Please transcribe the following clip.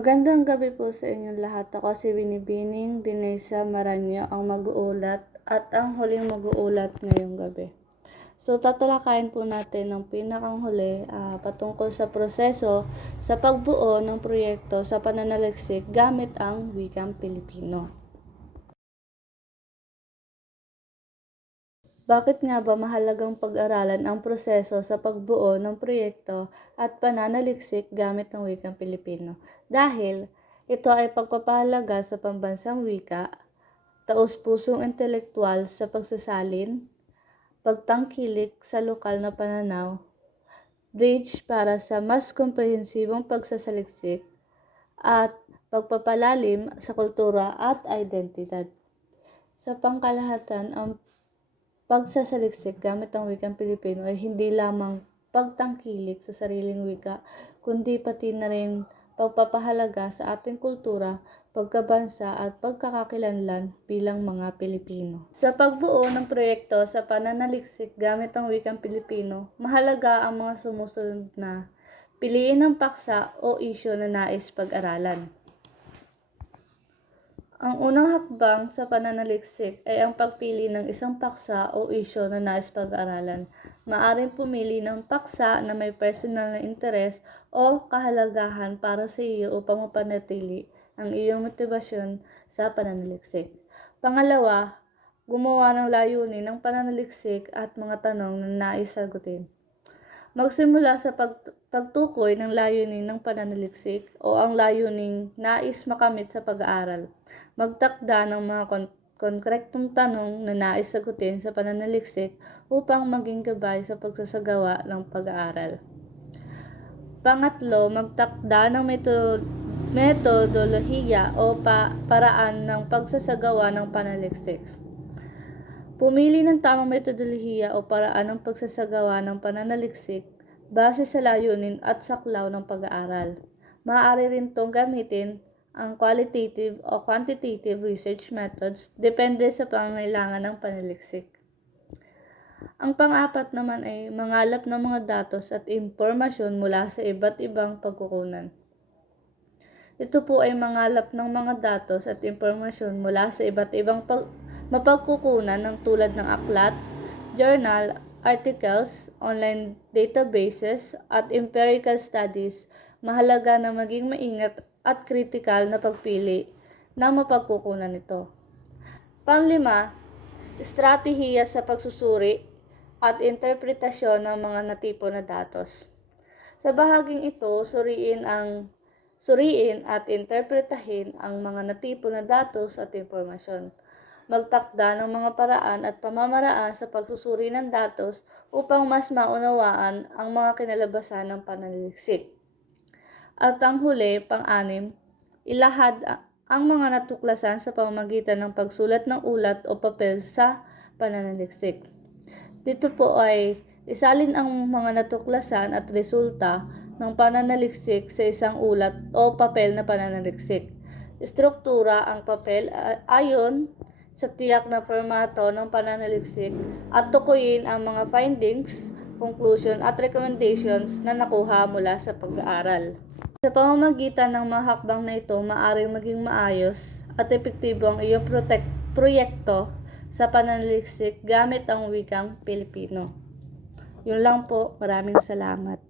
Magandang gabi po sa inyong lahat. Ako si Binibining Dinesa Maranyo, ang mag-uulat at ang huling mag-uulat ngayong gabi. So tatalakayin po natin ang pinakang huli patungkol sa proseso sa pagbuo ng proyekto sa pananaliksik gamit ang wikang Pilipino. Bakit nga ba mahalagang pag-aralan ang proseso sa pagbuo ng proyekto at pananaliksik gamit ng wikang Pilipino? Dahil ito ay pagpapahalaga sa pambansang wika, taus-pusong intelektual sa pagsasalin, pagtangkilik sa lokal na pananaw, bridge para sa mas komprehensibong pagsasaliksik, at pagpapalalim sa kultura at identidad. Sa pangkalahatan, ang pagsasaliksik gamit ang wikang Pilipino ay hindi lamang pagtangkilik sa sariling wika, kundi pati na rin pagpapahalaga sa ating kultura, pagkabansa at pagkakakilanlan bilang mga Pilipino. Sa pagbuo ng proyekto sa pananaliksik gamit ang wikang Pilipino, mahalaga ang mga sumusunod na piliin ang paksa o isyu na nais pag-aralan. Ang unang hakbang sa pananaliksik ay ang pagpili ng isang paksa o isyu na nais pag-aralan. Maaaring pumili ng paksa na may personal na interes o kahalagahan para sa iyo upang mapanatili ang iyong motibasyon sa pananaliksik. Pangalawa, gumawa ng layunin ng pananaliksik at mga tanong na nais sagutin. Magsimula sa pagtukoy ng layunin ng pananaliksik o ang layuning nais makamit sa pag-aaral. Magtakda ng mga konkretong tanong na nais sagutin sa pananaliksik upang maging gabay sa pagsasagawa ng pag-aaral. Pangatlo, magtakda ng metodolohiya o paraan ng pagsasagawa ng pananaliksik. Pumili ng tamang metodolohiya o paraan ng pagsasagawa ng pananaliksik base sa layunin at saklaw ng pag-aaral. Maaari rin itong gamitin ang qualitative o quantitative research methods depende sa pangangailangan ng pananaliksik. Ang pang-apat naman ay mangalap ng mga datos at impormasyon mula sa iba't ibang pagkukunan. Ito po ay mangalap ng mga datos at impormasyon mula sa iba't ibang mapagkukunan ng tulad ng aklat, journal, articles, online databases, at empirical studies. Mahalaga na maging maingat at kritikal na pagpili ng mapagkukunan nito. Panglima, estratehiya sa pagsusuri at interpretasyon ng mga natipon na datos. Sa bahaging ito, suriin at interpretahin ang mga natipon na datos at impormasyon. Magtakda ng mga paraan at pamamaraan sa pagsusuri ng datos upang mas maunawaan ang mga kinalabasan ng pananaliksik. At ang huli, pang-anim, ilahad ang mga natuklasan sa pamamagitan ng pagsulat ng ulat o papel sa pananaliksik. Dito po ay isalin ang mga natuklasan at resulta ng pananaliksik sa isang ulat o papel na pananaliksik. Istruktura ang papel ayon sa tiyak na formato ng pananaliksik at tukuyin ang mga findings, conclusion at recommendations na nakuha mula sa pag-aaral. Sa pamamagitan ng mga hakbang na ito, maaaring maging maayos at epektibo ang iyong proyekto sa pananaliksik gamit ang wikang Pilipino. Yun lang po. Maraming salamat.